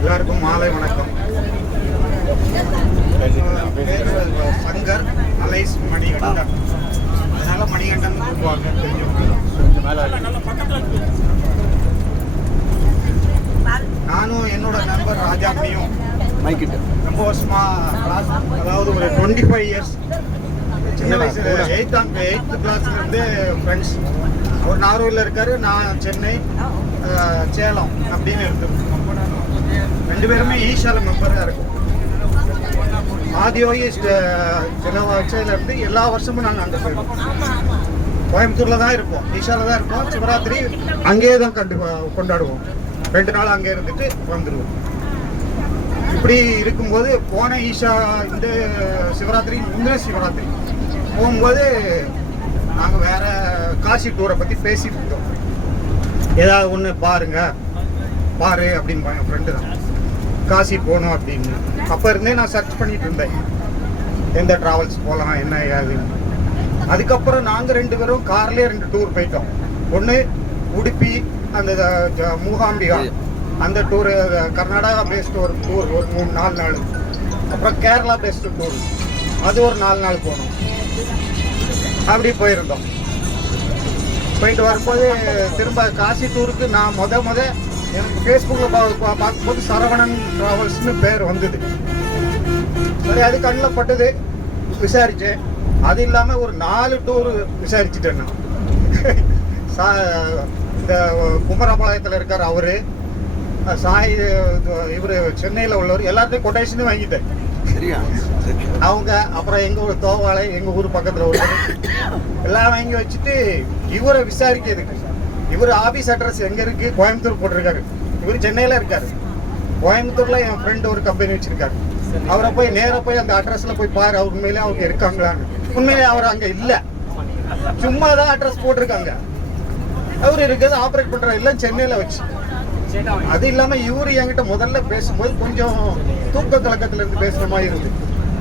எல்லாருக்கும் மாலை வணக்கம். சங்கர் அலைஸ் மணிகண்டன், அதனால மணிகண்டன் கூப்பிடுவாங்க. நானும் என்னோட நண்பர் ராஜாமணியும் ரொம்ப வருஷமா, அதாவது ஒரு 25 இயர்ஸ், சின்ன வயசுல 8th கிளாஸ்ல இருந்து ஃப்ரெண்ட்ஸ். அவர் நாகூரில் இருக்காரு, நான் சென்னை சேலம் அப்படின்னு இருந்தோம். ரெண்டு பேருமே ஈஷால மெம்பராக இருக்கும். ஆதியோகி சில வச்சதுல இருந்து எல்லா வருஷமும் நாங்கள் அங்கே போயிருக்கோம். கோயம்புத்தூர்ல தான் இருப்போம், ஈஷால தான் இருப்போம். சிவராத்திரி அங்கேயே தான் கொண்டாடுவோம். 2 நாள் அங்கே இருந்துட்டு வந்துடுவோம். இப்படி இருக்கும்போது போன ஈஷா இந்த சிவராத்திரி முன்னே சிவராத்திரி போகும்போது நாங்கள் வேற காசி டூரை பற்றி பேசிட்டு இருந்தோம். ஏதாவது ஒன்று பாரு அப்படின்னு என் ஃப்ரெண்டு தான் காசி போகணும் அப்படின்னு. அப்போ இருந்தே நான் சர்ச் பண்ணிட்டு இருந்தேன் எந்த ட்ராவல்ஸ் போகலாம் என்ன ஏதுன்னு. அதுக்கப்புறம் நாங்கள் 2 பேரும் கார்லேயே 2 டூர் போயிட்டோம். ஒன்று உடுப்பி அந்த மூகாம்பிகா அந்த டூரு, கர்நாடகா பேஸ்டு ஒரு டூர் ஒரு 3-4 நாள். அப்புறம் கேரளா பேஸ்டு டூர் அது ஒரு 4 நாள் போனோம். அப்படி போயிருந்தோம். போயிட்டு வரும்போது திரும்ப காசி டூருக்கு நான் எனக்கு ஃபேஸ்புக்கில் பார்க்கும்போது சரவணன் ட்ராவல்ஸ்னு பேர் வந்தது. சரி, அது கண்ணில் பட்டது, விசாரித்தேன். அது இல்லாமல் ஒரு 4 டூர் விசாரிச்சுட்டேன் நான். இந்த குமரபாளையத்தில் இருக்கார் அவரு, சாய் இவர் சென்னையில் உள்ளவர், எல்லாத்தையும் கொட்டேஷனும் வாங்கிட்டேன். அவங்க அப்புறம் எங்கள் ஊர் தோவாளை, எங்கள் ஊர் பக்கத்தில் உள்ளவர் எல்லாம் வாங்கி வச்சுட்டு இவரை விசாரிக்கிறதுக்கு. இவர் ஆஃபீஸ் அட்ரஸ் எங்கே இருக்குது, கோயம்புத்தூர் போட்டிருக்காரு. இவர் சென்னையில் இருக்கார். கோயம்புத்தூரில் என் ஃப்ரெண்டு ஒரு கம்பெனி வச்சுருக்காரு. அவரை போய் நேராக போய் அந்த அட்ரஸில் போய் பாரு, அவர் உண்மையிலே அவங்க இருக்காங்களான்னு. உண்மையிலே அவர் அங்கே இல்லை, சும்மா தான் அட்ரஸ் போட்டிருக்காங்க. அவர் இருக்கிறது ஆப்ரேட் பண்ணுற எல்லாம் சென்னையில் வச்சு. அது இல்லாமல் இவர் என்கிட்ட முதல்ல பேசும்போது கொஞ்சம் தூக்க கலக்கத்தில் இருந்து பேசுகிற மாதிரி இருந்து,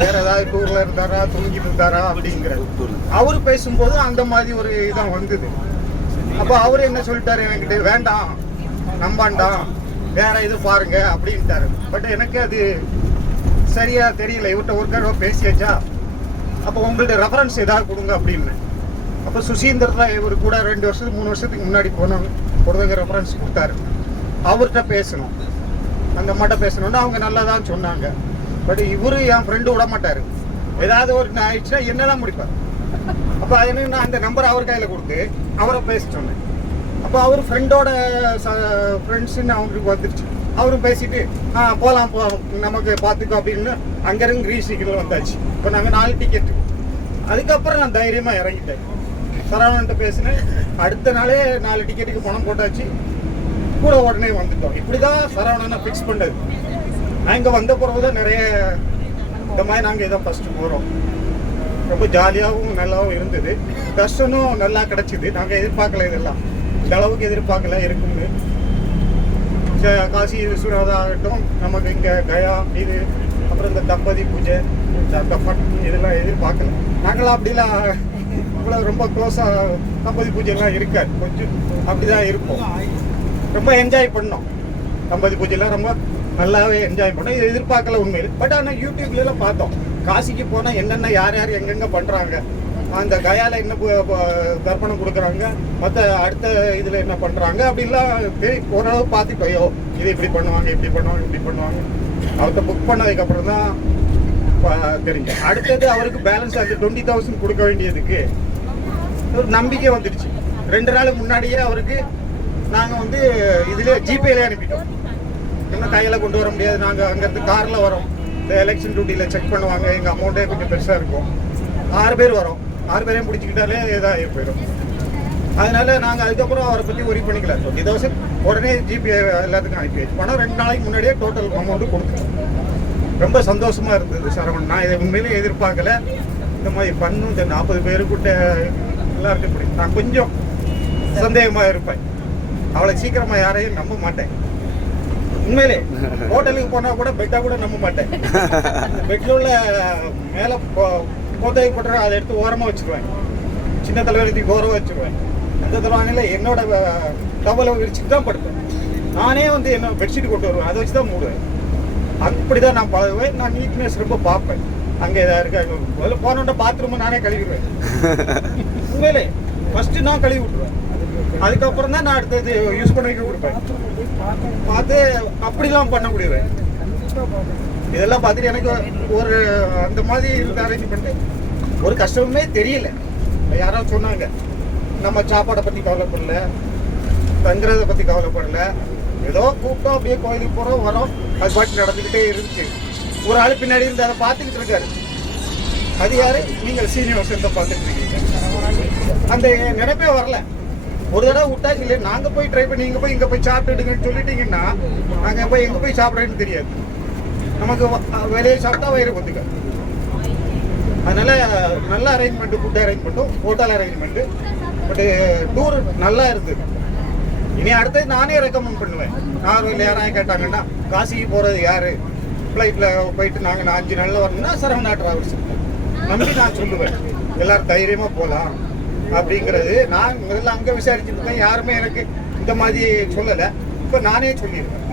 வேற ஏதாவது டூரில் இருந்தாரா, தூங்கிட்டு இருந்தாரா அப்படிங்கிற. அவர் பேசும்போது அந்த மாதிரி ஒரு இதான் வந்தது. அப்போ அவர் என்ன சொல்லிட்டாரு என்கிட்ட, வேண்டாம் நம்பாண்டாம், வேற இது பாருங்க அப்படின்ட்டாரு. பட் எனக்கு அது சரியா தெரியல. இவர்கிட்ட ஒரு தடவை பேசியாச்சா, அப்போ உங்கள்ட்ட ரெஃபரன்ஸ் ஏதாவது கொடுங்க அப்படின்னு. அப்போ சுசீந்தர் தான் இவர் கூட 2 வருஷத்துக்கு 3 வருஷத்துக்கு முன்னாடி போனவங்க, ஒருத்தங்க ரெஃபரன்ஸ் கொடுத்தாரு. அவர்கிட்ட பேசணும், அந்த மாட்ட பேசணும்னு அவங்க நல்லா தான் சொன்னாங்க. பட் இவரு என் ஃப்ரெண்டு விட மாட்டார். ஏதாவது ஒரு ஆயிடுச்சுன்னா என்னதான் முடிப்பார். அப்போ அது நான் அந்த நம்பர் அவர் கையில் கொடுத்து அவரை பேச சொன்னேன். அப்போ அவர் ஃப்ரெண்டோட ஃப்ரெண்ட்ஸுன்னு அவங்களுக்கு வந்துருச்சு. அவரும் பேசிட்டு போகலாம் நமக்கு பார்த்துக்கோ அப்படின்னு அங்கேருந்து கிரீஷிக்கில் வந்தாச்சு. இப்போ நாங்கள் 4 டிக்கெட்டு. அதுக்கப்புறம் நான் தைரியமாக இறங்கிட்டேன். சரவணன்ட்ட பேசினேன். அடுத்த நாளே 4 டிக்கெட்டுக்கு பணம் போட்டாச்சு, கூட உடனே வந்துட்டோம். இப்படிதான் சரவணனை ஃபிக்ஸ் பண்ணது. நாங்கள் வந்த பிறகு தான் நிறைய இந்த மாதிரி நாங்கள் இதான் ஃபஸ்ட்டு போகிறோம். ரொம்ப ஜாலியாகவும் நல்லாவும் இருந்தது. கஷ்டமும் நல்லா கிடச்சிது. நாங்கள் எதிர்பார்க்கல, இதெல்லாம் இந்த அளவுக்கு எதிர்பார்க்கல இருக்கும்னு. காசி விஸ்வநாதா ஆகட்டும், நமக்கு இங்கே கயா இது, அப்புறம் இந்த தம்பதி பூஜை, தப்பன் இதெல்லாம் எதிர்பார்க்கல. நாங்களாம் அப்படிலாம் இவ்வளோ ரொம்ப க்ளோஸாக தம்பதி பூஜைலாம் இருக்காது, கொஞ்சம் அப்படிதான் இருப்போம். ரொம்ப என்ஜாய் பண்ணோம். தம்பதி பூஜைலாம் ரொம்ப நல்லாவே என்ஜாய் பண்ணோம். இது எதிர்பார்க்கல உண்மையில். பட் ஆனால் யூடியூப்லாம் பார்த்தோம், காசிக்கு போனால் என்னென்ன யார் எங்கெங்கே பண்ணுறாங்க, அந்த கயாவில் என்ன தர்ப்பணம் கொடுக்குறாங்க, மற்ற அடுத்த இதில் என்ன பண்ணுறாங்க அப்படின்லாம் ஓரளவு பார்த்துட்டோயோ, இது இப்படி பண்ணுவாங்க, இப்படி பண்ணுவாங்க, இப்படி பண்ணுவாங்க. அவர்கிட்ட புக் பண்ணதுக்கப்புறம் தான் தெரிஞ்சு. அடுத்தது அவருக்கு பேலன்ஸ் அந்த 20,000 கொடுக்க வேண்டியதுக்கு ஒரு நம்பிக்கை வந்துடுச்சு. 2 நாள் முன்னாடியே அவருக்கு நாங்கள் இதில் ஜிபேலே அனுப்பிட்டோம். இன்னும் கையில் கொண்டு வர முடியாது, நாங்கள் அங்கேருந்து காரில் வரோம். இந்த எலெக்ஷன் டியூட்டியில் செக் பண்ணுவாங்க, எங்கள் அமௌண்ட்டே கொஞ்சம் பெருசாக இருக்கும். 6 பேர் வரோம், 6 பேரையும் பிடிச்சிக்கிட்டாலே இதாக போயிடும். அதனால நாங்கள் அதுக்கப்புறம் அவரை பற்றி ஒரி பண்ணிக்கல. 20,000 உடனே ஜிபே எல்லாத்துக்கும் அனுப்பி வச்சு பணம் 2 நாளைக்கு முன்னாடியே டோட்டல் அமௌண்ட்டு கொடுத்துட்டோம். ரொம்ப சந்தோஷமாக இருந்தது சரவணன். நான் இதை உண்மையிலே எதிர்பார்க்கல. இந்த மாதிரி பண்ணும் இந்த 40 பேருக்கிட்ட எல்லாருக்கும் பிடிக்கும். நான் கொஞ்சம் சந்தேகமாக இருப்பேன், அவளை சீக்கிரமாக யாரையும் நம்ப மாட்டேன். உண்மையிலே ஹோட்டலுக்கு போனால் கூட பெட்டாக கூட நம்ப மாட்டேன். பெட்டில் உள்ள மேலே போத்தவை போட்டுற அதை எடுத்து ஓரமாக வச்சுக்குவேன். சின்ன தலைவருக்கு ஓரமாக வச்சுக்குவேன். அந்த தலைவானில் என்னோட டவலை விரிச்சுட்டு தான் படுப்பேன். நானே வந்து என்ன பெட்ஷீட் கொண்டு வருவேன், அதை வச்சு தான் மூடுவேன். அப்படிதான் நான் பழகுவேன். நான் நீட்னஸ் ரொம்ப பார்ப்பேன். அங்கே எதாவது இருக்கா, முதல்ல போனோட பாத்ரூம் நானே கழுவிடுவேன். உண்மையிலே ஃபர்ஸ்ட் நான் கழுவி விட்டுருவேன், அதுக்கப்புறம் தான் நான் அடுத்தது யூஸ் பண்ண வைக்க கொடுப்பேன். பார்த்து அப்படிலாம் பண்ண முடியுவேன். இதெல்லாம் பார்த்துட்டு எனக்கு ஒரு அந்த மாதிரி இருந்த அரேஞ்ச் பண்ணிட்டு ஒரு கஷ்டமே தெரியல. யாராவது சொன்னாங்க நம்ம சாப்பாடை பற்றி கவலைப்படல, தங்குறதை பற்றி கவலைப்படல, ஏதோ கூப்பிட்டோம் அப்படியே கோயிலுக்கு போகிறோம் வரோம், அது பாட்டு நடந்துக்கிட்டே இருந்துச்சு. ஒரு ஆள் பின்னாடி இருந்து அதை பார்த்துக்கிட்டு இருக்காரு. அது யாரு? நீங்கள் சீனிவாசன் பார்த்துட்டு இருக்கீங்க. அந்த நினைப்பே வரல. ஒரு தடவை விட்டாச்சு இல்லையா, நாங்கள் போய் ட்ரை பண்ணி இங்கே போய் இங்கே போய் சாப்பிட்டுடுங்கன்னு சொல்லிட்டீங்கன்னா நாங்கள் போய் எங்கே போய் சாப்பிட்றேன்னு தெரியாது. நமக்கு வெளியே சாப்பிட்டா வயிறு கொத்துக்காது. அதனால நல்ல அரேஞ்ச்மெண்ட்டு, ஃபுட் அரேஞ்ச்மெண்ட்டும், ஹோட்டல் அரேஞ்ச்மெண்ட்டு. பட்டு டூர் நல்லா இருந்தது. இனி அடுத்தது நானே ரெக்கமெண்ட் பண்ணுவேன். நார்வேல யாராவது கேட்டாங்கன்னா காசிக்கு போகிறது யார், ஃப்ளைட்டில் போயிட்டு நாங்கள் 5 நாளில் வரணும்னா சரவணா டிராவல்ஸ் நம்பி நான் சொல்லுவேன். எல்லோரும் தைரியமாக போகலாம் அப்படிங்கிறது. நான் முதல்ல அங்கே விசாரிச்சுட்டு இருந்தேன், யாருமே எனக்கு இந்த மாதிரி சொல்லலை. இப்போ நானே சொல்லிடுவேன்.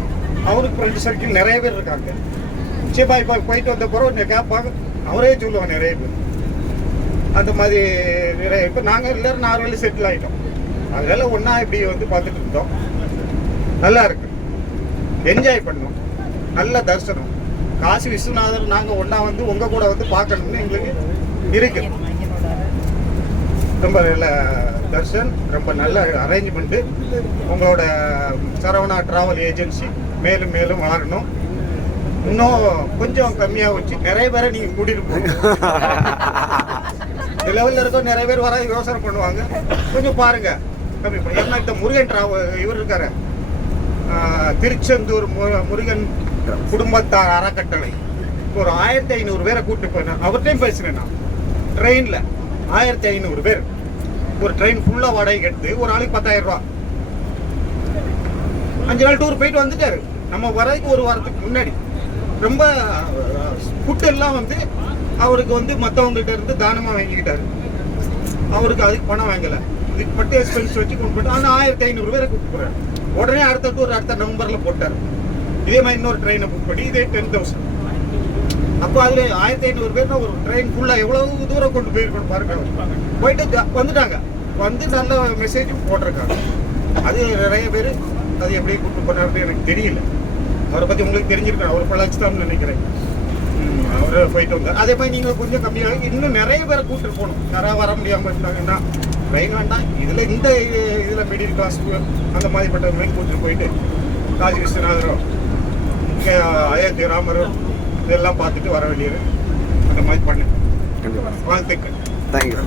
அவருக்கு ஃப்ரெண்ட் சர்க்கிள் நிறைய பேர் இருக்காங்க. நிச்சயமாக இப்போ போயிட்டு வந்த பிறகு கேட்பாங்க, அவரே சொல்லுவாங்க நிறைய பேர். அந்த மாதிரி நிறைய இப்போ நாங்கள் எல்லோரும் நார்வேல செட்டில் ஆகிட்டோம். அதனால ஒன்றா இப்படி வந்து பார்த்துட்டு இருந்தோம். நல்லா இருக்கு, என்ஜாய் பண்ணோம், நல்ல தரிசனம். காசி விஸ்வநாதர் நாங்கள் ஒன்றா வந்து உங்கள் கூட வந்து பார்க்கணும்னு எங்களுக்கு இருக்கு. ரொம்ப நல்ல தர்ஷன், ரொம்ப நல்ல அரேஞ்ச்மெண்ட்டு. உங்களோட சரவணா டிராவல் ஏஜென்சி மேலும் மேலும் வளரணும். இன்னும் கொஞ்சம் கம்மியாக வச்சு நிறைய பேரை நீங்கள் கூட்டிகிட்டு போகணும். இந்த லெவலில் இருக்க நிறைய பேர் வர யோசனை பண்ணுவாங்க. கொஞ்சம் பாருங்க கம்மி பண்ணி. ஏன்னா இந்த முருகன் இவர் இருக்காரு, திருச்செந்தூர் முருகன் குடும்பத்தார் அறக்கட்டளை ஒரு 1500 பேரை கூப்பிட்டு போனேன். அவர்கிட்டையும் பேசுகிறேன் நான். ட்ரெயினில் 1500 பேர் ஒரு ட்ரெயின் ஃபுல்லாக வாடகைக்கு எடுத்து ஒரு ஆளுக்கு 10,000 ரூபா. 5 நாள் டூர் போயிட்டு வந்துட்டாரு. நம்ம வரதுக்கு ஒரு வாரத்துக்கு முன்னாடி ரொம்ப ஃபுட் எல்லாம் வந்து அவருக்கு வந்து மற்றவங்கள்ட்ட இருந்து தானமாக வாங்கிக்கிட்டாரு. அவருக்கு அதுக்கு பணம் வாங்கலை, இதுக்கு மட்டும் எக்ஸ்பென்ஸ் வச்சு கொண்டு போட்டு. ஆனால் 1500 பேரை கூப்பிட்டு போகிறார். உடனே அடுத்த டூர் அடுத்த நவம்பரில் போட்டார். இதே மாதிரி இன்னொரு ட்ரெயினை புக் பண்ணி இதே 10,000. அப்போ அதில் 1500 பேர்னா ஒரு ட்ரெயின் ஃபுல்லாக எவ்வளவு தூரம் கொண்டு போயிருக்கணும் பாருங்க. போயிட்டு வந்துட்டாங்க, வந்து நல்ல மெசேஜும் போட்டிருக்காங்க. அது நிறைய பேர் அது எப்படி கூப்பிட்டு போனாருன்னு எனக்கு தெரியல. அவரை பற்றி உங்களுக்கு தெரிஞ்சிருக்கேன். அவர் பழச்சுதான்னு நினைக்கிறேன். அவர் போயிட்டு வந்தார். அதே மாதிரி நீங்கள் கொஞ்சம் கம்மியாக இன்னும் நிறைய பேரை கூப்பிட்டு போகணும். யாராவது வர முடியாமல் இருந்தாங்கன்னா ட்ரெயின் வேண்டாம், இதில் இந்த இதில் மிடில் கிளாஸ் அந்த மாதிரிப்பட்டவங்களையும் கூப்பிட்டு போயிட்டு காசி விஸ்வநாதரும் அயோத்தி ராமரும் இதெல்லாம் பார்த்துட்டு வர வேண்டியது. அந்த மாதிரி பண்ணு. வாழ்த்துக்கள். தேங்க்யூ.